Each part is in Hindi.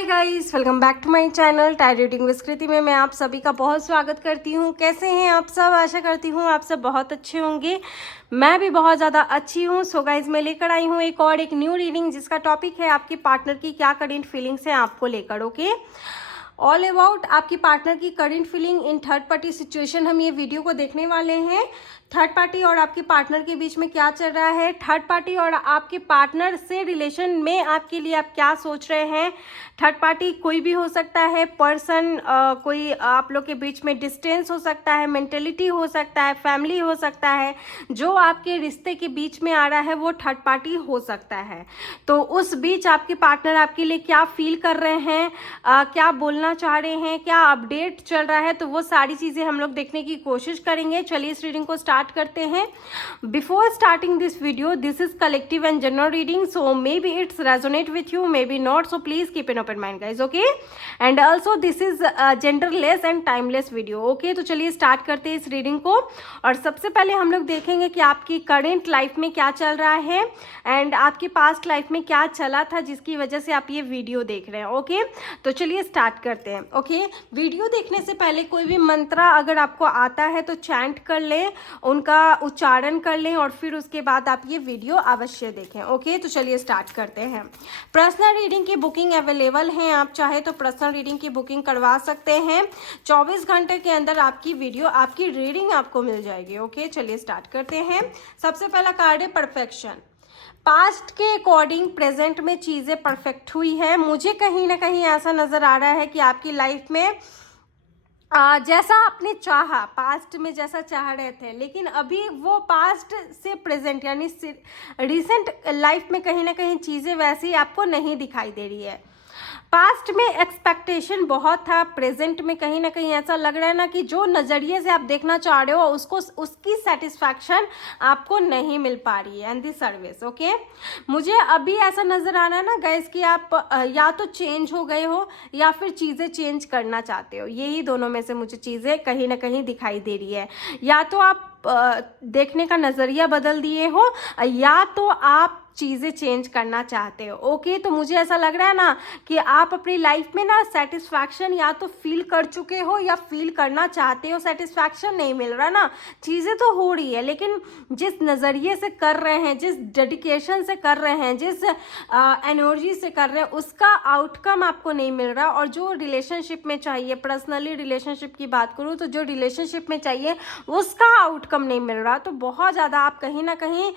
Hi guys, welcome back to my channel tide reading with Kriti में मैं आप सभी का बहुत स्वागत करती हूँ। कैसे हैं आप सब? आशा करती हूँ आप सब बहुत अच्छे होंगे। मैं भी बहुत ज़्यादा अच्छी हूँ। सो गाइस, मैं लेकर आई हूँ एक न्यू रीडिंग जिसका टॉपिक है आपके पार्टनर की क्या करेंट फीलिंग्स हैं आपको लेकर। ओके, ऑल अबाउट आपकी पार्टनर की current feeling in third party situation हम ये वीडियो को देखने वाले हैं। थर्ड पार्टी और आपके पार्टनर के बीच में क्या चल रहा है, थर्ड पार्टी और आपके पार्टनर से रिलेशन में आपके लिए आप क्या सोच रहे हैं। थर्ड पार्टी कोई भी हो सकता है, पर्सन, कोई आप लोग के बीच में डिस्टेंस हो सकता है, मेंटेलिटी हो सकता है, फैमिली हो सकता है। जो आपके रिश्ते के बीच में आ रहा है वो थर्ड पार्टी हो सकता है। तो उस बीच आपके पार्टनर आपके लिए क्या फील कर रहे हैं, क्या बोलना चाह रहे हैं, क्या अपडेट चल रहा है, तो वो सारी चीज़ें हम लोग देखने की कोशिश करेंगे। चलिए इस रीडिंग को स्टार्ट करते हैं। Before starting this video, this is collective and general reading, so may be it's resonate with you, may be not, so please keep an open mind guys. Okay, and also this is genderless and timeless video. Okay, तो चलिए स्टार्ट करते हैं इस रीडिंग को। और सबसे पहले हम लोग देखेंगे कि आपकी करेंट लाइफ में क्या चल रहा है एंड आपकी पास्ट लाइफ में क्या चला था जिसकी वजह से आप ये वीडियो देख रहे हैं। ओके, तो चलिए स्टार्ट करते हैं। ओके, वीडियो देखने से पहले कोई भी मंत्र अगर आपको आता है तो चैंट कर लें, उनका उच्चारण कर लें और फिर उसके बाद आप ये वीडियो अवश्य देखें। ओके, तो चलिए स्टार्ट करते हैं। पर्सनल रीडिंग की बुकिंग अवेलेबल है, आप चाहे तो पर्सनल रीडिंग की बुकिंग करवा सकते हैं। 24 घंटे के अंदर आपकी वीडियो, आपकी रीडिंग आपको मिल जाएगी। ओके, चलिए स्टार्ट करते हैं। सबसे पहला कार्ड है परफेक्शन। पास्ट के अकॉर्डिंग प्रेजेंट में चीज़ें परफेक्ट हुई है। मुझे कहीं ना कहीं ऐसा नज़र आ रहा है कि आपकी लाइफ में जैसा आपने चाहा, पास्ट में जैसा चाह रहे थे, लेकिन अभी वो पास्ट से प्रेजेंट यानी रिसेंट लाइफ में कहीं ना कहीं चीज़ें वैसी आपको नहीं दिखाई दे रही है। पास्ट में एक्सपेक्टेशन बहुत था, प्रेजेंट में कहीं ना कहीं ऐसा लग रहा है ना कि जो नज़रिए से आप देखना चाह रहे हो उसको, उसकी सेटिस्फैक्शन आपको नहीं मिल पा रही है एंड दी सर्विस। ओके, मुझे अभी ऐसा नज़र आ रहा है ना गाइस कि आप या तो चेंज हो गए हो या फिर चीज़ें चेंज करना चाहते हो। यही दोनों में से मुझे चीज़ें कहीं ना कहीं दिखाई दे रही है। या तो आप देखने का नज़रिया बदल दिए हो या तो आप चीज़ें चेंज करना चाहते हो। ओके, तो मुझे ऐसा लग रहा है ना कि आप अपनी लाइफ में ना सेटिस्फैक्शन या तो फील कर चुके हो या फील करना चाहते हो। सेटिस्फैक्शन नहीं मिल रहा ना, चीज़ें तो हो रही है लेकिन जिस नज़रिए से कर रहे हैं, जिस डेडिकेशन से कर रहे हैं, जिस एनर्जी से कर रहे हैं, उसका आउटकम आपको नहीं मिल रहा। और जो रिलेशनशिप में चाहिए, पर्सनली रिलेशनशिप की बात करूँ तो जो रिलेशनशिप में चाहिए उसका आउटकम नहीं मिल रहा। तो बहुत ज़्यादा आप कहीं ना कहीं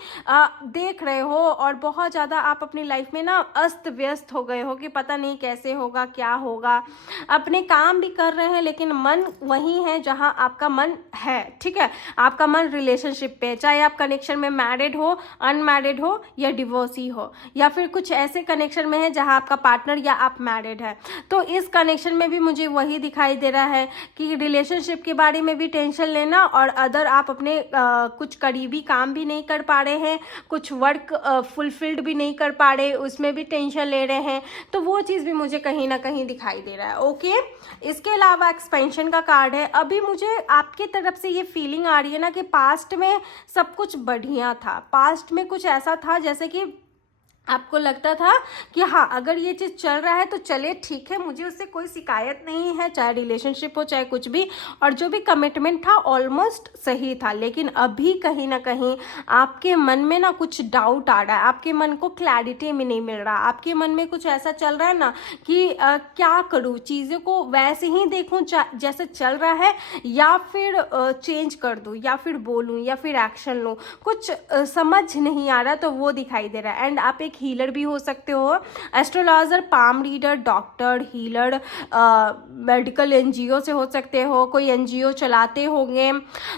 देख रहे हो और बहुत ज़्यादा आप अपनी लाइफ में ना अस्त व्यस्त हो गए हो कि पता नहीं कैसे होगा, क्या होगा। अपने काम भी कर रहे हैं लेकिन मन वहीं है जहां आपका मन है। ठीक है, आपका मन रिलेशनशिप पे, चाहे आप कनेक्शन में मैरिड हो, अनमैरिड हो या डिवोर्सी हो, या फिर कुछ ऐसे कनेक्शन में है जहां आपका पार्टनर या आप मैरिड है। तो इस कनेक्शन में भी मुझे वही दिखाई दे रहा है कि रिलेशनशिप के बारे में भी टेंशन लेना और अदर आप अपने कुछ करीबी काम भी नहीं कर पा रहे हैं, कुछ वर्क फुलफिल्ड भी नहीं कर पा रहे, उसमें भी टेंशन ले रहे हैं। तो वो चीज़ भी मुझे कहीं ना कहीं दिखाई दे रहा है। ओके, इसके अलावा एक्सपेंशन का कार्ड है। अभी मुझे आपकी तरफ से ये फीलिंग आ रही है ना कि पास्ट में सब कुछ बढ़िया था, पास्ट में कुछ ऐसा था जैसे कि आपको लगता था कि हाँ, अगर ये चीज़ चल रहा है तो चले ठीक है, मुझे उससे कोई शिकायत नहीं है, चाहे रिलेशनशिप हो चाहे कुछ भी, और जो भी कमिटमेंट था ऑलमोस्ट सही था। लेकिन अभी कहीं ना कहीं आपके मन में ना कुछ डाउट आ रहा है, आपके मन को क्लैरिटी में नहीं मिल रहा, आपके मन में कुछ ऐसा चल रहा है ना कि क्या करूँ, चीज़ों को वैसे ही देखूँ जैसे चल रहा है या फिर चेंज कर दूँ या फिर बोलूँ या फिर एक्शन लूँ, कुछ समझ नहीं आ रहा। तो वो दिखाई दे रहा है। एंड आप हीलर भी हो सकते हो, astrologer, palm reader, doctor, healer, medical NGO से हो सकते हो, कोई एनजीओ चलाते होंगे,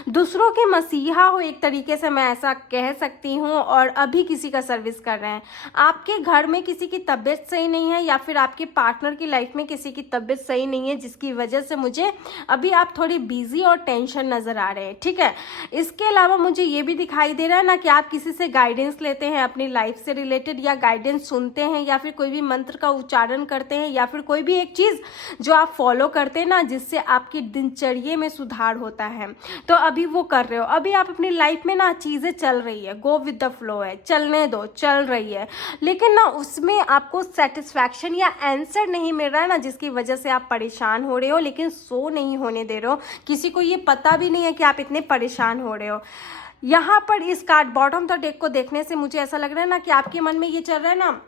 दूसरों के मसीहा हो एक तरीके से मैं ऐसा कह सकती हूँ, और अभी किसी का सर्विस कर रहे हैं। आपके घर में किसी की तबीयत सही नहीं है या फिर आपके पार्टनर की लाइफ में किसी की तबीयत सही नहीं है जिसकी वजह से मुझे अभी आप थोड़ी बिजी और टेंशन नज़र आ रहे हैं। ठीक है, इसके अलावा मुझे ये भी दिखाई दे रहा है ना कि आप किसी से गाइडेंस लेते हैं अपनी लाइफ से रिलेटेड, या गाइडेंस सुनते हैं या फिर कोई भी मंत्र का उच्चारण करते हैं या फिर कोई भी एक चीज़ जो आप फॉलो करते हैं ना, जिससे आपकी दिनचर्या में सुधार होता है, तो अभी वो कर रहे हो। अभी आप अपनी लाइफ में ना चीज़ें चल रही है, गो विद द फ्लो है, चलने दो, चल रही है, लेकिन ना उसमें आपको सेटिस्फैक्शन या आंसर नहीं मिल रहा है ना, जिसकी वजह से आप परेशान हो रहे हो, लेकिन सो नहीं होने दे रहे हो। किसी को ये पता भी नहीं है कि आप इतने परेशान हो रहे हो। यहाँ पर इस कार्ड बॉटम द डेक को देखने से मुझे ऐसा लग रहा है ना कि आपके मन में ये चल रहा है ना,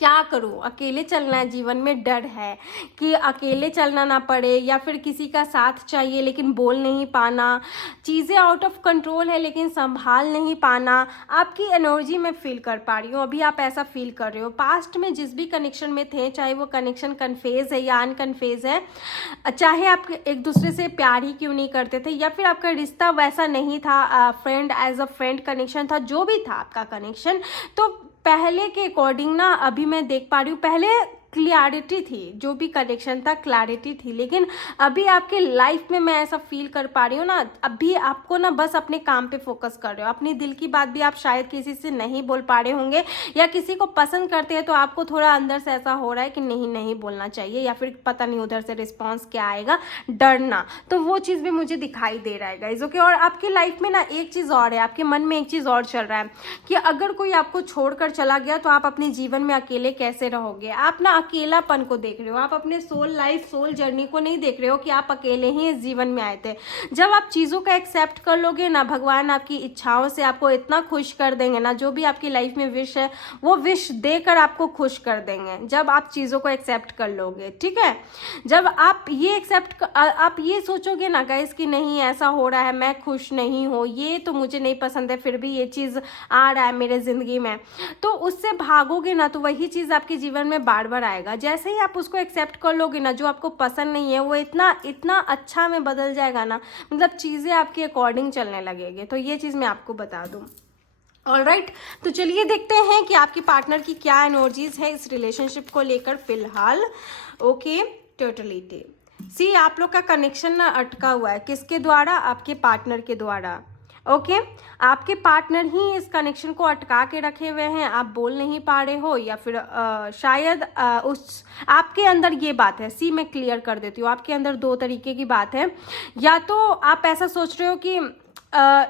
क्या करूं, अकेले चलना है, जीवन में डर है कि अकेले चलना ना पड़े, या फिर किसी का साथ चाहिए लेकिन बोल नहीं पाना, चीज़ें आउट ऑफ कंट्रोल है लेकिन संभाल नहीं पाना। आपकी एनर्जी में फील कर पा रही हूँ, अभी आप ऐसा फील कर रहे हो। पास्ट में जिस भी कनेक्शन में थे, चाहे वो कनेक्शन कन्फेज है या अनकन्फेज है, चाहे आप एक दूसरे से प्यार ही क्यों नहीं करते थे, या फिर आपका रिश्ता वैसा नहीं था, friend as a friend connection था, जो भी था आपका कनेक्शन, तो पहले के अकॉर्डिंग ना अभी मैं देख पा रही हूँ, पहले क्लैरिटी थी, जो भी कनेक्शन था क्लैरिटी थी, लेकिन अभी आपके लाइफ में मैं ऐसा फील कर पा रही हूँ ना, अभी आपको ना बस अपने काम पे फोकस कर रहे हो। अपनी दिल की बात भी आप शायद किसी से नहीं बोल पा रहे होंगे, या किसी को पसंद करते हैं तो आपको थोड़ा अंदर से ऐसा हो रहा है कि नहीं बोलना चाहिए, या फिर पता नहीं उधर से रिस्पॉन्स क्या आएगा, डरना, तो वो चीज़ भी मुझे दिखाई दे रहा है गाइस। ओके, और आपकी लाइफ में ना एक चीज़ और है, आपके मन में एक चीज़ और चल रहा है कि अगर कोई आपको छोड़कर चला गया तो आप अपने जीवन में अकेले कैसे रहोगे। आप ना अकेलापन को देख रहे हो, आप अपने सोल लाइफ, सोल जर्नी को नहीं देख रहे हो कि आप अकेले ही इस जीवन में आए थे। जब आप चीज़ों का एक्सेप्ट कर लोगे ना, भगवान आपकी इच्छाओं से आपको इतना खुश कर देंगे ना, जो भी आपकी लाइफ में विश है वो विश देकर आपको खुश कर देंगे, जब आप चीज़ों को एक्सेप्ट कर लोगे। ठीक है, जब आप ये आप ये सोचोगे ना गाइस कि नहीं ऐसा हो रहा है, मैं खुश नहीं हूँ, ये तो मुझे नहीं पसंद है, फिर भी ये चीज़ आ रहा है मेरे ज़िंदगी में, तो उससे भागोगे ना, तो वही चीज़ आपके जीवन में बार बार आएगा। जैसे ही आप उसको एक्सेप्ट कर लोगे ना, जो आपको पसंद नहीं है वो इतना अच्छा में बदल जाएगा ना, मतलब चीज़ें आपके अकॉर्डिंग चलने लगेगी। तो ये चीज़ मैं आपको बता दूँ। ऑलराइट, तो चलिए देखते हैं कि आपकी पार्टनर की क्या एनर्जीज है इस रिलेशनशिप को लेकर फिलहाल। ओके, टोटलिटी सी, आप लोग का कनेक्शन ना अटका हुआ है, किसके द्वारा, आपके पार्टनर के द्वारा। ओके, आपके पार्टनर ही इस कनेक्शन को अटका के रखे हुए हैं, आप बोल नहीं पा रहे हो, या फिर शायद उस आपके अंदर ये बात है। सी, मैं क्लियर कर देती हूँ, आपके अंदर दो तरीके की बात है, या तो आप ऐसा सोच रहे हो कि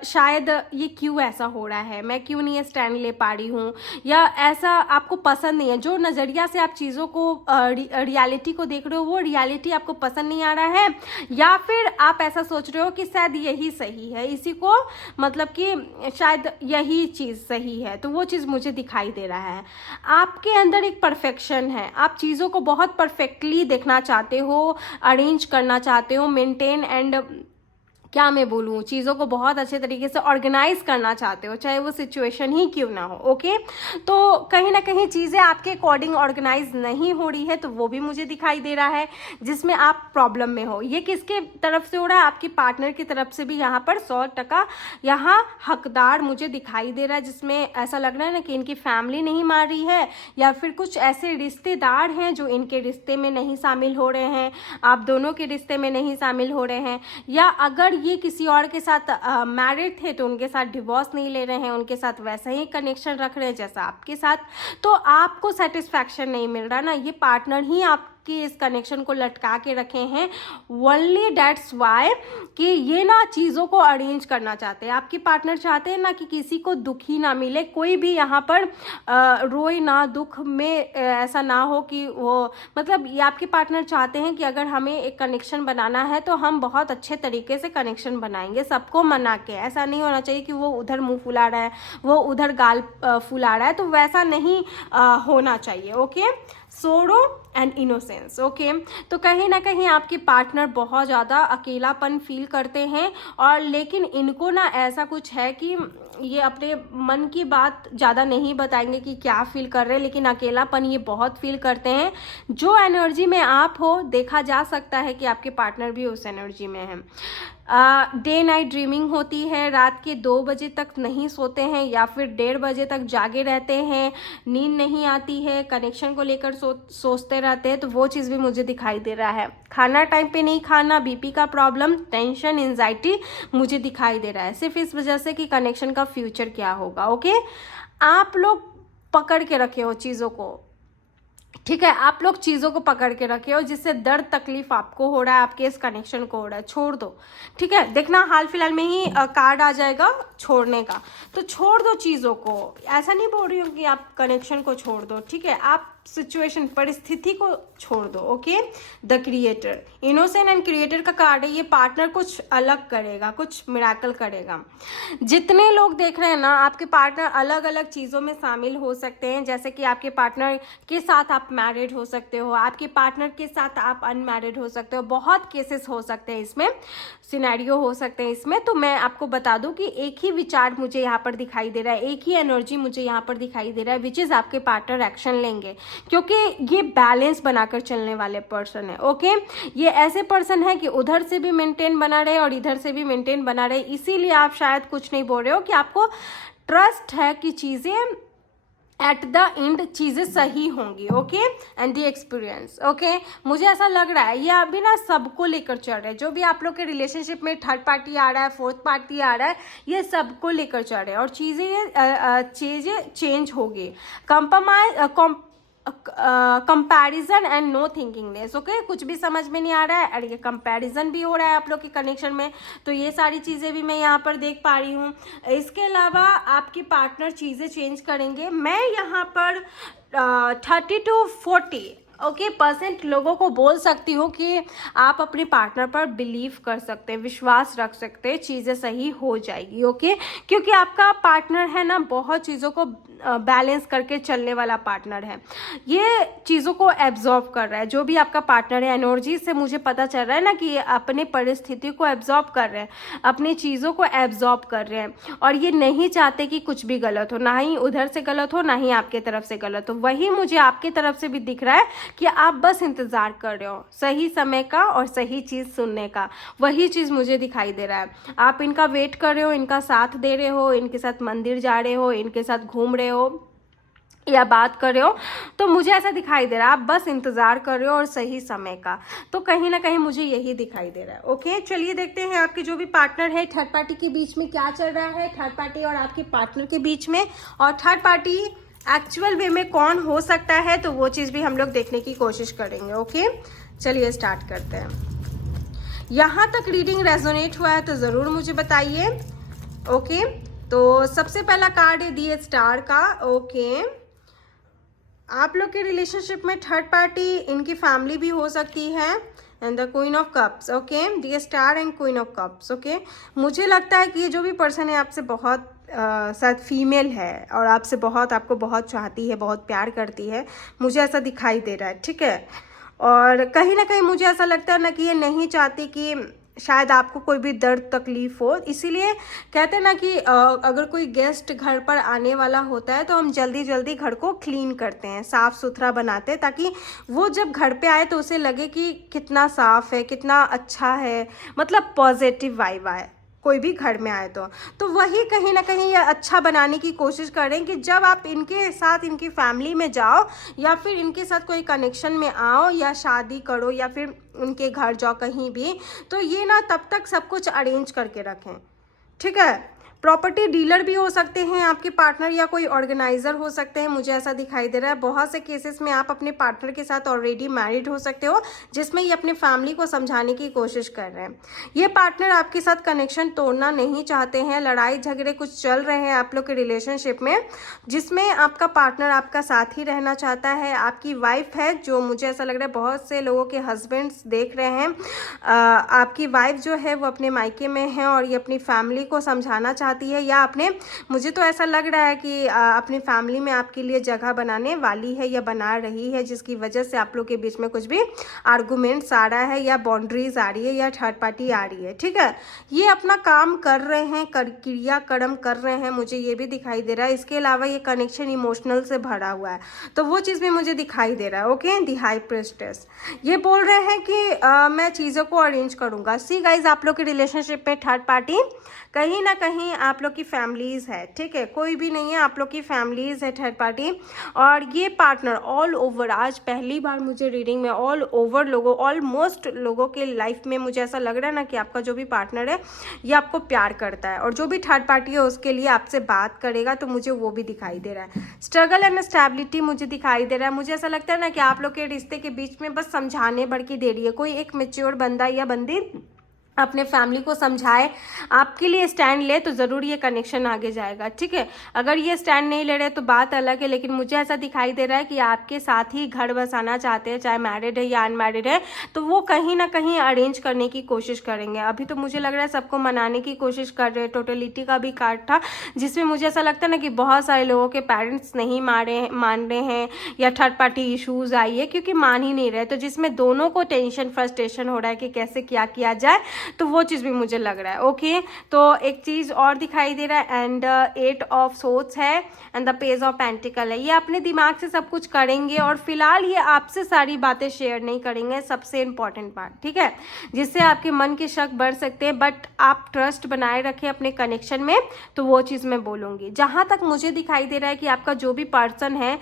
शायद ये क्यों ऐसा हो रहा है, मैं क्यों नहीं स्टैंड ले पा रही हूँ, या ऐसा आपको पसंद नहीं है, जो नज़रिया से आप चीज़ों को रियलिटी को देख रहे हो वो रियलिटी आपको पसंद नहीं आ रहा है, या फिर आप ऐसा सोच रहे हो कि शायद यही सही है, इसी को मतलब कि शायद यही चीज़ सही है। तो वो चीज़ मुझे दिखाई दे रहा है, आपके अंदर एक परफेक्शन है, आप चीज़ों को बहुत परफेक्टली देखना चाहते हो, अरेंज करना चाहते हो, मेंटेन एंड क्या मैं बोलूँ, चीज़ों को बहुत अच्छे तरीके से ऑर्गेनाइज करना चाहते हो, चाहे वो सिचुएशन ही क्यों ना हो। ओके, तो कहीं ना कहीं चीज़ें आपके अकॉर्डिंग ऑर्गेनाइज नहीं हो रही है, तो वो भी मुझे दिखाई दे रहा है, जिसमें आप प्रॉब्लम में हो। ये किसके तरफ से हो रहा है, आपकी पार्टनर की तरफ से भी यहाँ पर 100% यहाँ हकदार मुझे दिखाई दे रहा है, जिसमें ऐसा लग रहा है ना कि इनकी फैमिली नहीं मान रही है, या फिर कुछ ऐसे रिश्तेदार हैं जो इनके रिश्ते में नहीं शामिल हो रहे हैं, आप दोनों के रिश्ते में नहीं शामिल हो रहे हैं, या अगर ये किसी और के साथ मैरिड थे तो उनके साथ डिवोर्स नहीं ले रहे हैं, उनके साथ वैसा ही कनेक्शन रख रहे हैं जैसा आपके साथ, तो आपको सेटिस्फैक्शन नहीं मिल रहा ना, ये पार्टनर ही आपके इस कनेक्शन को लटका के रखे हैं। ओनली डेट्स वाई कि ये ना चीज़ों को अरेंज करना चाहते हैं, आपके पार्टनर चाहते हैं ना कि किसी को दुखी ना मिले, कोई भी यहाँ पर रोए ना, दुख में ऐसा ना हो कि वो, मतलब ये आपके पार्टनर चाहते हैं कि अगर हमें एक कनेक्शन बनाना है तो हम बहुत अच्छे तरीके से कनेक्शन बनाएंगे, सबको मना के। ऐसा नहीं होना चाहिए कि वो उधर मुंह फुला रहा है, वो उधर गाल फुला रहा है, तो वैसा नहीं होना चाहिए। Okay, sorrow and innocence. Okay, तो कहीं ना कहीं आपके पार्टनर बहुत ज़्यादा अकेलापन फील करते हैं, और लेकिन इनको ना ऐसा कुछ है कि ये अपने मन की बात ज़्यादा नहीं बताएंगे कि क्या फील कर रहे हैं, लेकिन अकेलापन ये बहुत फील करते हैं। जो एनर्जी में आप हो, देखा जा सकता है कि आपके पार्टनर भी उस एनर्जी में है। डे नाइट ड्रीमिंग होती है, रात के 2 बजे तक नहीं सोते हैं, या फिर 1:30 बजे तक जागे रहते हैं, नींद नहीं आती है, कनेक्शन को लेकर सोचते रहते हैं, तो वो चीज़ भी मुझे दिखाई दे रहा है। खाना टाइम पे नहीं खाना, बीपी का प्रॉब्लम, टेंशन, एंजाइटी मुझे दिखाई दे रहा है, सिर्फ इस वजह से कि कनेक्शन का फ्यूचर क्या होगा। ओके, आप लोग पकड़ के रखे हो चीज़ों को, ठीक है, आप लोग चीज़ों को पकड़ के रखे हो जिससे दर्द तकलीफ आपको हो रहा है, आपके इस कनेक्शन को हो रहा है, छोड़ दो, ठीक है। देखना हाल फिलहाल में ही कार्ड आ जाएगा छोड़ने का, तो छोड़ दो चीज़ों को। ऐसा नहीं बोल रही हूँ कि आप कनेक्शन को छोड़ दो, ठीक है, आप सिचुएशन परिस्थिति को छोड़ दो। Okay, the creator, innocent and creator का कार्ड है। ये पार्टनर कुछ अलग करेगा, कुछ मिराकल करेगा। जितने लोग देख रहे हैं ना, आपके पार्टनर अलग अलग चीज़ों में शामिल हो सकते हैं, जैसे कि आपके पार्टनर के साथ आप मैरिड हो सकते हो, आपके पार्टनर के साथ आप अनमैरिड हो सकते हो, बहुत केसेस हो सकते हैं इसमें, सिनेरियो हो सकते हैं इसमें। तो मैं आपको बता दूं कि एक ही विचार मुझे यहाँ पर दिखाई दे रहा है, एक ही एनर्जी मुझे यहाँ पर दिखाई दे रहा है, विच इज़ आपके पार्टनर एक्शन लेंगे, क्योंकि ये बैलेंस बनाकर चलने वाले पर्सन है। ओके, ये ऐसे पर्सन है कि उधर से भी मेंटेन बना रहे और इधर से भी मेंटेन बना रहे, इसीलिए आप शायद कुछ नहीं बोल रहे हो, कि आपको ट्रस्ट है कि चीज़ें एट द एंड चीज़ें सही होंगी। Okay, and the experience, okay, मुझे ऐसा लग रहा है ये अभी ना सबको लेकर चल रहे हैं, जो भी आप लोग के रिलेशनशिप में थर्ड पार्टी आ रहा है, फोर्थ पार्टी आ रहा है, ये सबको लेकर चल रहे हैं, और चीज़ें चेंज होगी। Comparison and no thinkingness. Okay, कुछ भी समझ में नहीं आ रहा है, और ये कंपैरिजन भी हो रहा है आप लोग के कनेक्शन में, तो ये सारी चीज़ें भी मैं यहाँ पर देख पा रही हूँ। इसके अलावा आपके पार्टनर चीज़ें चेंज करेंगे। मैं यहाँ पर 30 to 40 % लोगों को बोल सकती हूँ कि आप अपने पार्टनर पर बिलीव कर सकते हैं, विश्वास रख सकते हैं, चीज़ें सही हो जाएगी। ओके, क्योंकि आपका पार्टनर है ना, बहुत चीज़ों को बैलेंस करके चलने वाला पार्टनर है, ये चीज़ों को एब्जॉर्ब कर रहा है। जो भी आपका पार्टनर है, एनर्जी से मुझे पता चल रहा है ना कि ये अपने परिस्थिति को एब्जॉर्ब कर रहे हैं, अपनी चीज़ों को एब्जॉर्ब कर रहे हैं, और ये नहीं चाहते कि कुछ भी गलत हो, ना ही उधर से गलत हो, ना ही आपके तरफ से गलत हो। वही मुझे आपके तरफ से भी दिख रहा है कि आप बस इंतज़ार कर रहे हो सही समय का और सही चीज़ सुनने का, वही चीज़ मुझे दिखाई दे रहा है। आप इनका वेट कर रहे हो, इनका साथ दे रहे हो, इनके साथ मंदिर जा रहे हो, इनके साथ घूम रहे हो या बात कर रहे हो, तो मुझे ऐसा दिखाई दे रहा है आप बस इंतज़ार कर रहे हो और सही समय का, तो कहीं ना कहीं मुझे यही दिखाई दे रहा है। ओके, चलिए देखते हैं आपके जो भी पार्टनर है, थर्ड पार्टी के बीच में क्या चल रहा है, थर्ड पार्टी और आपके पार्टनर के बीच में, और थर्ड पार्टी एक्चुअल वे में कौन हो सकता है, तो वो चीज़ भी हम लोग देखने की कोशिश करेंगे। ओके, चलिए स्टार्ट करते हैं। यहाँ तक रीडिंग रेजोनेट हुआ है तो ज़रूर मुझे बताइए। ओके, तो सबसे पहला कार्ड है दी स्टार का। ओके, आप लोग के रिलेशनशिप में थर्ड पार्टी, इनकी फैमिली भी हो सकती है, and the queen of cups. Okay, the star and queen of cups. Okay, मुझे लगता है कि ये जो भी पर्सन है आपसे बहुत शायद फीमेल है, और आपको बहुत चाहती है, बहुत प्यार करती है, मुझे ऐसा दिखाई दे रहा है, ठीक है। और कहीं ना कहीं मुझे ऐसा लगता है ना कि ये नहीं चाहती कि शायद आपको कोई भी दर्द तकलीफ हो, इसीलिए कहते हैं ना कि अगर कोई गेस्ट घर पर आने वाला होता है तो हम जल्दी जल्दी घर को क्लीन करते हैं, साफ़ सुथरा बनाते हैं, ताकि वो जब घर पे आए तो उसे लगे कि कितना साफ़ है, कितना अच्छा है, मतलब पॉजिटिव वाइब आए कोई भी घर में आए तो वही कहीं ना कहीं ये अच्छा बनाने की कोशिश करें कि जब आप इनके साथ, इनकी फैमिली में जाओ, या फिर इनके साथ कोई कनेक्शन में आओ, या शादी करो, या फिर उनके घर जाओ कहीं भी, तो ये ना तब तक सब कुछ अरेंज करके रखें, ठीक है। प्रॉपर्टी डीलर भी हो सकते हैं आपके पार्टनर, या कोई ऑर्गेनाइजर हो सकते हैं, मुझे ऐसा दिखाई दे रहा है। बहुत से केसेस में आप अपने पार्टनर के साथ ऑलरेडी मैरिड हो सकते हो, जिसमें ये अपने फैमिली को समझाने की कोशिश कर रहे हैं। ये पार्टनर आपके साथ कनेक्शन तोड़ना नहीं चाहते हैं, लड़ाई झगड़े कुछ चल रहे हैं आप लोग के रिलेशनशिप में, जिसमें आपका पार्टनर आपका साथ ही रहना चाहता है। आपकी वाइफ है, जो मुझे ऐसा लग रहा है बहुत से लोगों के हस्बैंड्स देख रहे हैं, आपकी वाइफ जो है वो अपने मायके में है, और ये अपनी फैमिली को समझाना चाहती है, या अपने, मुझे तो ऐसा लग रहा है कि अपनी फैमिली में आपके लिए जगह बनाने वाली है या बना रही है, जिसकी वजह से आप लोग के बीच में कुछ भी आर्गुमेंट्स आ रहा है, या बाउंड्रीज आ रही है, या थर्ड पार्टी आ रही है, ठीक है। ये अपना काम कर रहे हैं, क्रियाक्रम कर रहे हैं, मुझे ये भी दिखाई दे रहा है। इसके अलावा ये कनेक्शन इमोशनल से भरा हुआ है, तो वो चीज़ भी मुझे दिखाई दे रहा है। ओके, दी हाई प्रिस्टेस, ये बोल रहे हैं कि मैं चीज़ों को अरेंज करूँगा। सी गाइज, आप लोग के रिलेशनशिप में थर्ड पार्टी कहीं ना कहीं आप लोग की फैमिलीज है, ठीक है, कोई भी नहीं है, आप लोग की फैमिलीज है थर्ड पार्टी। और ये पार्टनर ऑल ओवर, आज पहली बार मुझे रीडिंग में ऑल ओवर लोगों, ऑलमोस्ट लोगों के लाइफ में मुझे ऐसा लग रहा है ना कि आपका जो भी पार्टनर है ये आपको प्यार करता है, और जो भी थर्ड पार्टी है उसके लिए आपसे बात करेगा, तो मुझे वो भी दिखाई दे रहा है। स्ट्रगल एंड स्टेबिलिटी मुझे दिखाई दे रहा है। मुझे ऐसा लगता है ना कि आप लोग के रिश्ते के बीच में बस समझाने भर की देरी है। कोई एक मैच्योर बंदा या बंदी अपने फैमिली को समझाए, आपके लिए स्टैंड ले, तो ज़रूर ये कनेक्शन आगे जाएगा, ठीक है। अगर ये स्टैंड नहीं ले रहे तो बात अलग है, लेकिन मुझे ऐसा दिखाई दे रहा है कि आपके साथ ही घर बसाना चाहते हैं, चाहे मैरिड है या अनमैरिड है, तो वो कहीं ना कहीं अरेंज करने की कोशिश करेंगे। अभी तो मुझे लग रहा है सबको मनाने की कोशिश कर रहे हैं। टोटलिटी का भी कार्ड था जिसमें मुझे ऐसा लगता है ना कि बहुत सारे लोगों के पेरेंट्स नहीं मान रहे हैं, या थर्ड पार्टी इशूज़ आई है क्योंकि मान ही नहीं रहे, तो जिसमें दोनों को टेंशन फ्रस्ट्रेशन हो रहा है कि कैसे क्या किया जाए, तो वो चीज़ भी मुझे लग रहा है। ओके, तो एक चीज़ और दिखाई दे रहा है, एंड 8 ऑफ सोर्ड्स है and the page of pentacle है। ये अपने दिमाग से सब कुछ करेंगे, और फिलहाल ये आपसे सारी बातें शेयर नहीं करेंगे, सबसे इंपॉर्टेंट बात, ठीक है, जिससे आपके मन के शक बढ़ सकते हैं, बट आप ट्रस्ट बनाए रखें अपने कनेक्शन में, तो वो चीज़ मैं बोलूँगी। जहाँ तक मुझे दिखाई दे रहा है कि आपका जो भी पर्सन है,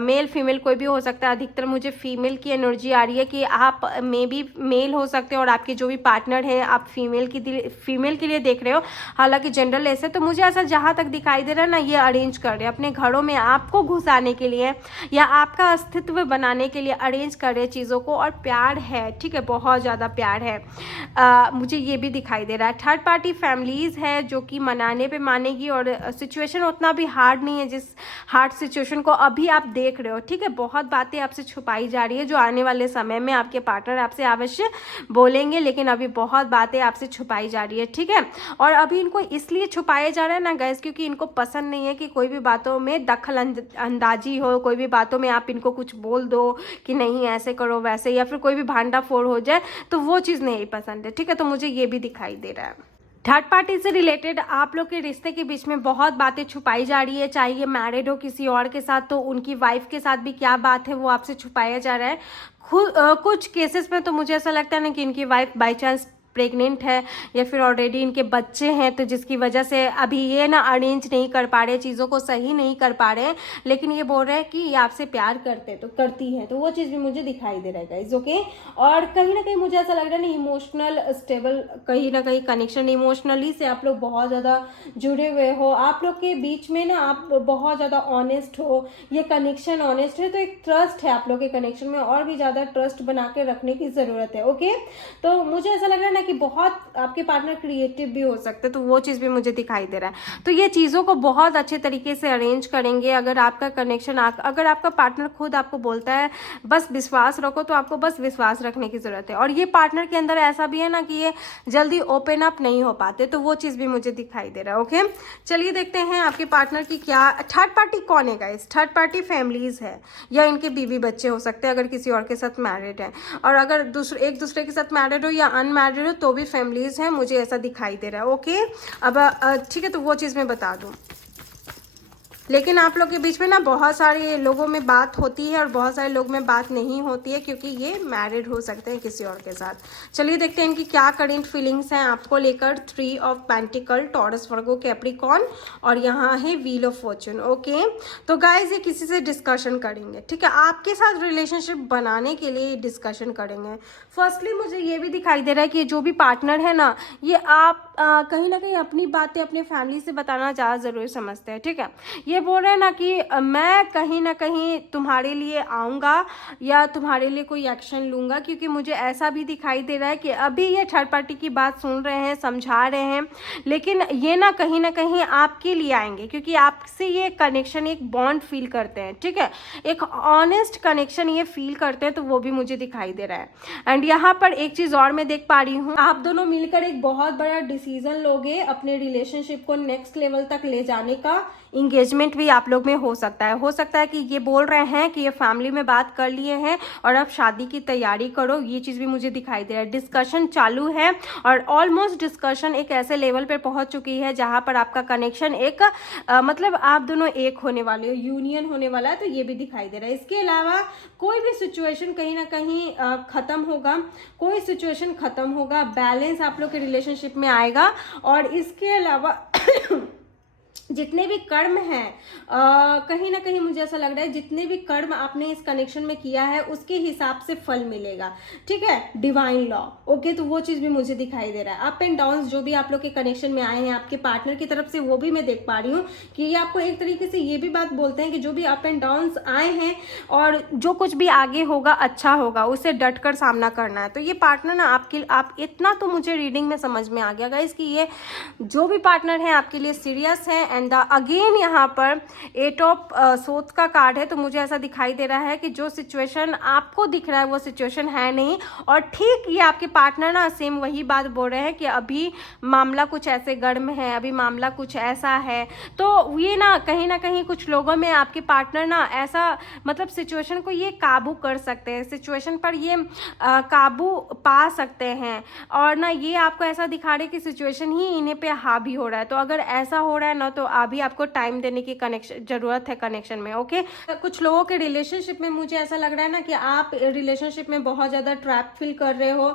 मेल फीमेल कोई भी हो सकता है, अधिकतर मुझे फीमेल की एनर्जी आ रही है कि आप मे बी मेल हो सकते हैं और आपके जो भी पार्टनर है आप फीमेल के लिए देख रहे हो, हालांकि जनरल ऐसे, तो मुझे ऐसा जहाँ तक दिखाई दे रहा है ना, ये अरेंज कर रहे हैं अपने घरों में आपको घुसाने के लिए या आपका अस्तित्व बनाने के लिए, अरेंज कर रहे चीज़ों को, और प्यार है, ठीक है, बहुत ज़्यादा प्यार है। मुझे ये भी दिखाई दे रहा है। थर्ड पार्टी फैमिलीज़ है जो कि मनाने पे मानेगी, और सिचुएशन उतना भी हार्ड नहीं है जिस हार्ड सिचुएशन को अभी आप देख रहे हो, ठीक है। बहुत बातें आपसे छुपाई जा रही है जो आने वाले समय में आपके पार्टनर आपसे अवश्य बोलेंगे, लेकिन अभी बहुत बातें आपसे छुपाई जा रही है, ठीक है। और अभी इनको इसलिए छुपाया जा रहा है ना गाइस, क्योंकि इनको पसंद नहीं है कि कोई भी बातों में दखल अंदाजी हो, कोई भी बातों में आप इनको कुछ बोल दो कि नहीं ऐसे करो वैसे, या फिर कोई भी भांडा फोड़ हो जाए, तो वो चीज़ नहीं पसंद है, ठीक है। तो मुझे ये भी दिखाई दे रहा है। थर्ड पार्टी से रिलेटेड आप लोग के रिश्ते के बीच में बहुत बातें छुपाई जा रही है, चाहे ये मैरिड हो किसी और के साथ, तो उनकी वाइफ के साथ भी क्या बात है वो आपसे छुपाया जा रहा है। कुछ केसेस में तो मुझे ऐसा लगता है ना कि इनकी वाइफ बाई चांस प्रेग्नेंट है, या फिर ऑलरेडी इनके बच्चे हैं, तो जिसकी वजह से अभी ये ना अरेंज नहीं कर पा रहे, चीज़ों को सही नहीं कर पा रहे हैं, लेकिन ये बोल रहे हैं कि ये आपसे प्यार करते तो करती हैं, तो वो चीज़ भी मुझे दिखाई दे रहा है गाइस। ओके, और कहीं ना कहीं मुझे ऐसा लग रहा है ना इमोशनल स्टेबल, कहीं ना कहीं कनेक्शन, इमोशनली से आप लोग बहुत ज़्यादा जुड़े हुए हो, आप लोग के बीच में ना आप बहुत ज़्यादा ऑनेस्ट हो, ये कनेक्शन ऑनेस्ट है, तो एक ट्रस्ट है आप लोग के कनेक्शन में, और भी ज़्यादा ट्रस्ट बना के रखने की ज़रूरत है। ओके, तो मुझे ऐसा लग रहा है ना कि बहुत आपके पार्टनर क्रिएटिव भी हो सकते हैं, तो वो चीज़ भी मुझे दिखाई दे रहा है। तो ये चीज़ों को बहुत अच्छे तरीके से अरेंज करेंगे। अगर आपका कनेक्शन अगर आपका पार्टनर खुद आपको बोलता है बस विश्वास रखो, तो आपको बस विश्वास रखने की ज़रूरत है। और ये पार्टनर के अंदर ऐसा भी है ना कि ये जल्दी ओपन अप नहीं हो पाते, तो वो चीज़ भी मुझे दिखाई दे रहा है। ओके, चलिए देखते हैं आपके पार्टनर की क्या, थर्ड पार्टी कौन है गाइस। थर्ड पार्टी फैमिलीज़ है, या इनके बीवी बच्चे हो सकते हैं अगर किसी और के साथ मैरिड है, और अगर एक दूसरे के साथ मैरिड हो या अनमैरिड हो तो भी फैमिलीज हैं, मुझे ऐसा दिखाई दे रहा है। ओके, अब ठीक है, तो वो चीज़ मैं बता दूं, लेकिन आप लोग के बीच में ना बहुत सारे लोगों में बात होती है और बहुत सारे लोग में बात नहीं होती है, क्योंकि ये मैरिड हो सकते हैं किसी और के साथ। चलिए देखते हैं इनकी क्या करेंट फीलिंग्स हैं आपको लेकर। 3 of pentacle, taurus, Virgo, Capricorn, और यहाँ है व्हील ऑफ फॉर्चून। ओके, तो गाइज ये किसी से डिस्कशन करेंगे, ठीक है, आपके साथ रिलेशनशिप बनाने के लिए डिस्कशन करेंगे। फर्स्टली मुझे ये भी दिखाई दे रहा है कि जो भी पार्टनर है ना, ये आप कहीं ना कहीं अपनी बातें अपने फैमिली से बताना ज़्यादा ज़रूरी समझते हैं, ठीक है। ये बोल रहे हैं ना कि मैं कहीं ना कहीं तुम्हारे लिए आऊँगा या तुम्हारे लिए कोई एक्शन लूँगा, क्योंकि मुझे ऐसा भी दिखाई दे रहा है कि अभी ये थर्ड पार्टी की बात सुन रहे हैं, समझा रहे हैं, लेकिन ये ना कहीं आपके लिए आएंगे, क्योंकि आपसे ये कनेक्शन, एक बॉन्ड फील करते हैं, ठीक है, एक ऑनेस्ट कनेक्शन ये फील करते हैं, तो वो भी मुझे दिखाई दे रहा है। एंड यहाँ पर एक चीज़ और मैं देख पा रही हूँ, आप दोनों मिलकर एक बहुत बड़ा डिसीजन लोगे अपने रिलेशनशिप को नेक्स्ट लेवल तक ले जाने का। इंगेजमेंट भी आप लोग में हो सकता है कि ये बोल रहे हैं कि ये फैमिली में बात कर लिए हैं और अब शादी की तैयारी करो, ये चीज़ भी मुझे दिखाई दे रहा है। डिस्कशन चालू है और ऑलमोस्ट डिस्कशन एक ऐसे लेवल पे पहुंच चुकी है जहां पर आपका कनेक्शन एक मतलब आप दोनों एक होने वाले हो, यूनियन होने वाला है, तो ये भी दिखाई दे रहा है। इसके अलावा कोई भी सिचुएशन कहीं ना कहीं खत्म होगा, कोई सिचुएशन खत्म होगा, बैलेंस आप लोग के रिलेशनशिप में आएगा। और इसके अलावा जितने भी कर्म हैं कहीं ना कहीं मुझे ऐसा लग रहा है जितने भी कर्म आपने इस कनेक्शन में किया है उसके हिसाब से फल मिलेगा, ठीक है, डिवाइन लॉ। ओके, तो वो चीज़ भी मुझे दिखाई दे रहा है। अप एंड डाउन जो भी आप लोग के कनेक्शन में आए हैं आपके पार्टनर की तरफ से, वो भी मैं देख पा रही हूँ कि ये आपको एक तरीके से ये भी बात बोलते हैं कि जो भी अप एंड डाउन आए हैं और जो कुछ भी आगे होगा अच्छा होगा, उसे डट कर सामना करना है। तो ये पार्टनर ना आप इतना तो मुझे रीडिंग में समझ में आ गया गाइस कि ये जो भी पार्टनर है आपके लिए सीरियस है। एंड अगेन यहाँ पर 8 ऑफ सोर्ड्स का कार्ड है, तो मुझे ऐसा दिखाई दे रहा है कि जो सिचुएशन आपको दिख रहा है वो सिचुएशन है नहीं। और ठीक ये आपके पार्टनर ना सेम वही बात बोल रहे हैं कि अभी मामला कुछ ऐसे गर्म है, अभी मामला कुछ ऐसा है। तो ये ना कहीं कुछ लोगों में आपके पार्टनर ना ऐसा मतलब सिचुएशन को ये काबू कर सकते हैं, सिचुएशन पर ये काबू पा सकते हैं। और ना ये आपको ऐसा दिखा रहे कि सिचुएशन ही इन्हें पे हावी हो रहा है। तो अगर ऐसा हो रहा है ना तो अभी आपको टाइम देने की जरूरत है कनेक्शन में। ओके, तो कुछ लोगों के रिलेशनशिप में मुझे ऐसा लग रहा है ना कि आप रिलेशनशिप में बहुत ज़्यादा ट्रैप फील कर रहे हो,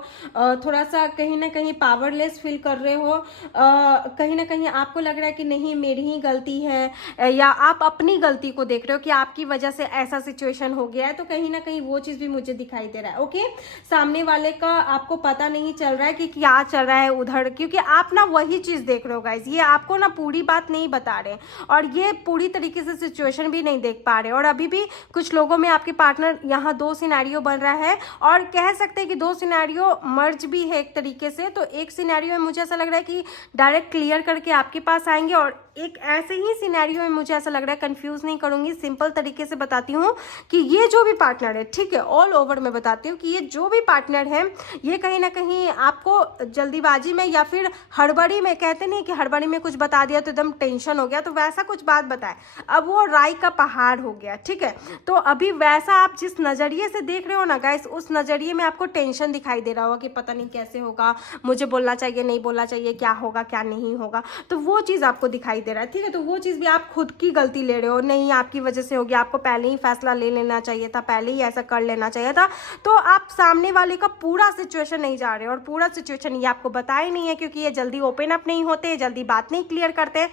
थोड़ा सा कहीं ना कहीं पावरलेस फील कर रहे हो, कहीं ना कहीं आपको लग रहा है कि नहीं मेरी ही गलती है, या आप अपनी गलती को देख रहे हो कि आपकी वजह से ऐसा सिचुएशन हो गया है। तो कहीं ना कहीं वो चीज़ भी मुझे दिखाई दे रहा है। ओके, सामने वाले का आपको पता नहीं चल रहा है कि क्या चल रहा है उधर, क्योंकि आप ना वही चीज़ देख रहे हो गाइज। ये आपको ना पूरी बात नहीं बता रहे और ये पूरी तरीके से सिचुएशन भी नहीं देख पा रहे। और अभी भी कुछ लोगों में आपके पार्टनर यहाँ 2 सिनेरियो बन रहा है और कह सकते हैं कि 2 सिनेरियो मर्ज भी है एक तरीके से। तो एक सिनेरियो में मुझे ऐसा लग रहा है कि डायरेक्ट क्लियर करके आपके पास आएंगे, और एक ऐसे ही सिनेरियो में मुझे ऐसा लग रहा है, कंफ्यूज नहीं करूंगी, सिंपल तरीके से बताती हूँ कि ये जो भी पार्टनर है, ठीक है, ऑल ओवर में बताती हूँ कि ये जो भी पार्टनर है ये कहीं ना कहीं आपको जल्दीबाजी में या फिर हड़बड़ी में, कहते नहीं कि हड़बड़ी में कुछ बता दिया तो एकदम टेंशन हो गया, तो वैसा कुछ बात बताए, अब वो राई का पहाड़ हो गया, ठीक है। तो अभी वैसा आप जिस नज़रिए से देख रहे हो ना गाइस, उस नज़रिए में आपको टेंशन दिखाई दे रहा होगा कि पता नहीं कैसे होगा, मुझे बोलना चाहिए नहीं बोलना चाहिए, क्या होगा क्या नहीं होगा, तो वो चीज़ आपको दिखाई दे रहा है, ठीक है। तो वो चीज़ भी आप खुद की गलती ले रहे हो, नहीं आपकी वजह से होगी, आपको पहले ही फैसला ले लेना चाहिए था, पहले ही ऐसा कर लेना चाहिए था। तो आप सामने वाले का पूरा सिचुएशन नहीं जा रहे हो, और पूरा सिचुएशन ये आपको बताया नहीं है क्योंकि ये जल्दी ओपन अप नहीं होते, जल्दी बात नहीं क्लियर करते।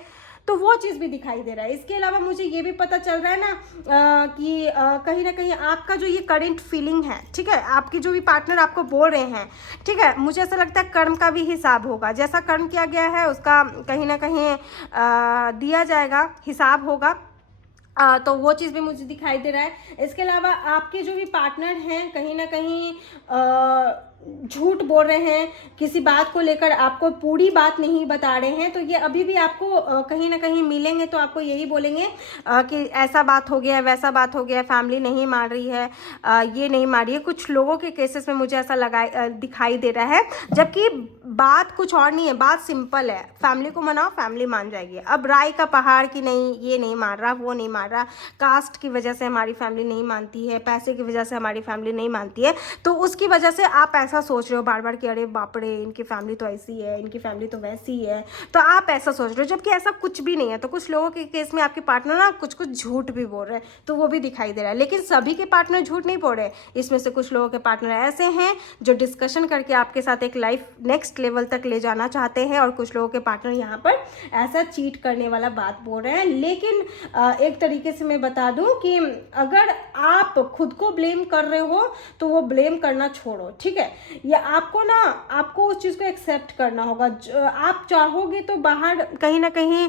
तो वो चीज़ भी दिखाई दे रहा है। इसके अलावा मुझे ये भी पता चल रहा है ना कि कहीं ना कहीं आपका जो ये करंट फीलिंग है, ठीक है, आपकी जो भी पार्टनर आपको बोल रहे हैं, ठीक है, मुझे ऐसा लगता है कर्म का भी हिसाब होगा, जैसा कर्म किया गया है उसका कहीं ना कहीं दिया जाएगा, हिसाब होगा। तो वो चीज़ भी मुझे दिखाई दे रहा है। इसके अलावा आपके जो भी पार्टनर हैं कहीं ना कहीं झूठ बोल रहे हैं, किसी बात को लेकर आपको पूरी बात नहीं बता रहे हैं। तो ये अभी भी आपको कहीं ना कहीं मिलेंगे तो आपको यही बोलेंगे कि ऐसा बात हो गया, वैसा बात हो गया, फैमिली नहीं मान रही है, ये नहीं मान रही है। कुछ लोगों के केसेस में मुझे ऐसा दिखाई दे रहा है, जबकि बात कुछ और नहीं है, बात सिंपल है, फैमिली को मनाओ, फैमिली मान जाएगी। अब राय का पहाड़ की नहीं, ये नहीं मान रहा, वो नहीं मान रहा, कास्ट की वजह से हमारी फैमिली नहीं मानती है, पैसे की वजह से हमारी फैमिली नहीं मानती है, तो उसकी वजह से आप ऐसा सोच रहे हो बार बार कि अरे बाप रे इनकी फैमिली तो ऐसी है, इनकी फैमिली तो वैसी है, तो आप ऐसा सोच रहे हो, जबकि ऐसा कुछ भी नहीं है। तो कुछ लोगों के केस में आपके पार्टनर ना कुछ झूठ भी बोल रहे हैं, तो वो भी दिखाई दे रहा है। लेकिन सभी के पार्टनर झूठ नहीं बोल रहे, इसमें से कुछ लोगों के पार्टनर ऐसे हैं जो डिस्कशन करके आपके साथ एक लाइफ नेक्स्ट लेवल तक ले जाना चाहते हैं, और कुछ लोगों के पार्टनर यहाँ पर ऐसा चीट करने वाला बात बोल रहे हैं। लेकिन एक तरीके से मैं बता दूं कि अगर आप खुद को ब्लेम कर रहे हो तो वो ब्लेम करना छोड़ो, ठीक है। ये आपको उस चीज़ को एक्सेप्ट करना होगा। आप चाहोगे तो बाहर कहीं ना कहीं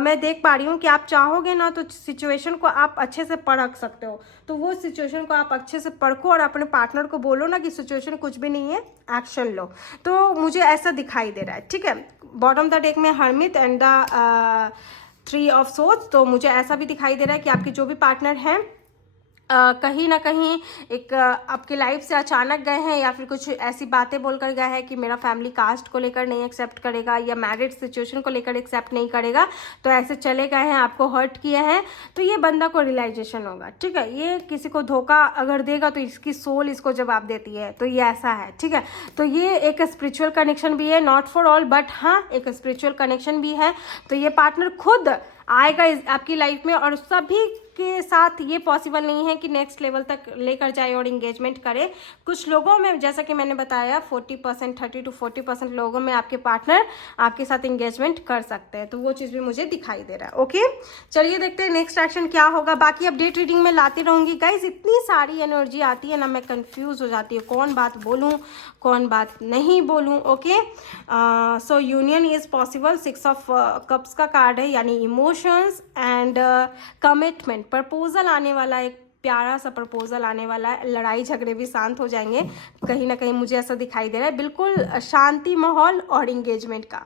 मैं देख पा रही हूँ कि आप चाहोगे ना तो सिचुएशन को आप अच्छे से परख सकते हो। तो वो सिचुएशन को आप अच्छे से परखो और अपने पार्टनर को बोलो ना कि सिचुएशन कुछ भी नहीं है, एक्शन लो। तो मुझे ऐसा दिखाई दे रहा है, ठीक है। बॉटम द डेक में hermit and the 3 of swords. तो मुझे ऐसा भी दिखाई दे रहा है कि आपके जो भी पार्टनर हैं कहीं ना कहीं एक आपकी लाइफ से अचानक गए हैं, या फिर कुछ ऐसी बातें बोलकर गए हैं कि मेरा फैमिली कास्ट को लेकर नहीं एक्सेप्ट करेगा, या मैरिड सिचुएशन को लेकर एक्सेप्ट नहीं करेगा, तो ऐसे चले गए हैं, आपको हर्ट किए हैं। तो ये बंदा को रियलाइजेशन होगा, ठीक है। ये किसी को धोखा अगर देगा तो इसकी सोल इसको जवाब देती है, तो ये ऐसा है, ठीक है। तो ये एक स्पिरिचुअल कनेक्शन भी है, नॉट फॉर ऑल बट हाँ एक स्पिरिचुअल कनेक्शन भी है। तो ये पार्टनर खुद आएगा आपकी लाइफ में और सभी के साथ ये पॉसिबल नहीं है कि नेक्स्ट लेवल तक लेकर जाए और इंगेजमेंट करे। कुछ लोगों में, जैसा कि मैंने बताया, 40%, 30 to 40% लोगों में आपके पार्टनर आपके साथ इंगेजमेंट कर सकते हैं, तो वो चीज़ भी मुझे दिखाई दे रहा है। ओके, चलिए देखते हैं नेक्स्ट एक्शन क्या होगा। बाकी अपडेट रीडिंग में लाती रहूँगी गाइज। इतनी सारी एनर्जी आती है ना, मैं कंफ्यूज हो जाती हूँ कौन बात बोलूँ कौन बात नहीं बोलूँ। Okay, so union is possible. 6 of cups का कार्ड है, यानी इमोशंस एंड कमिटमेंट। प्रपोजल आने वाला, एक प्यारा सा प्रपोजल आने वाला है। लड़ाई झगड़े भी शांत हो जाएंगे, कहीं ना कहीं मुझे ऐसा दिखाई दे रहा है। बिल्कुल शांति माहौल और इंगेजमेंट का।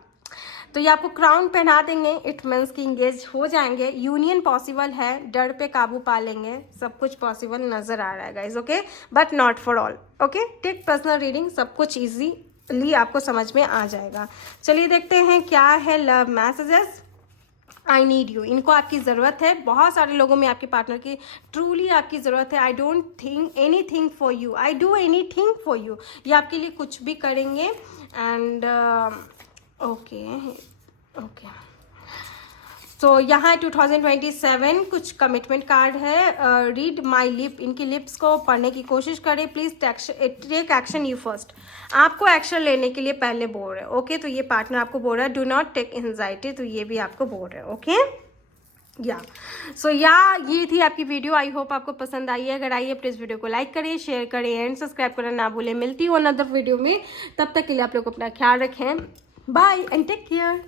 तो ये आपको क्राउन पहना देंगे, इट मीन्स कि इंगेज हो जाएंगे। यूनियन पॉसिबल है, डर पे काबू पा लेंगे, सब कुछ पॉसिबल नजर आ रहा है guys. Okay, but not for all. Okay, take personal reading, सब कुछ ईजीली आपको समझ में आ जाएगा। चलिए देखते हैं क्या है love messages. I need you, इनको आपकी ज़रूरत है। बहुत सारे लोगों में आपके पार्टनर की ट्रूली आपकी ज़रूरत है। I don't think any thing for you, I do any thing for you. ये आपके लिए कुछ भी करेंगे। एंड ओके ओके, तो यहाँ 2027 कुछ कमिटमेंट कार्ड है। रीड माई लिप, इनकी लिप्स को पढ़ने की कोशिश करें। Please take action you first, आपको एक्शन लेने के लिए पहले बोल रहे हैं। ओके, तो ये पार्टनर आपको बोल रहा है डू नॉट टेक एंजाइटी, तो ये भी आपको बोल रहे हैं। ओके, या सो ये थी आपकी वीडियो। आई होप आपको पसंद आई है। अगर आई है प्लीज वीडियो को लाइक करें, शेयर करें एंड सब्सक्राइब करना ना भूलें। मिलती हूँ अनदर वीडियो में, तब तक के लिए आप लोग अपना ख्याल रखें। Bye and take care.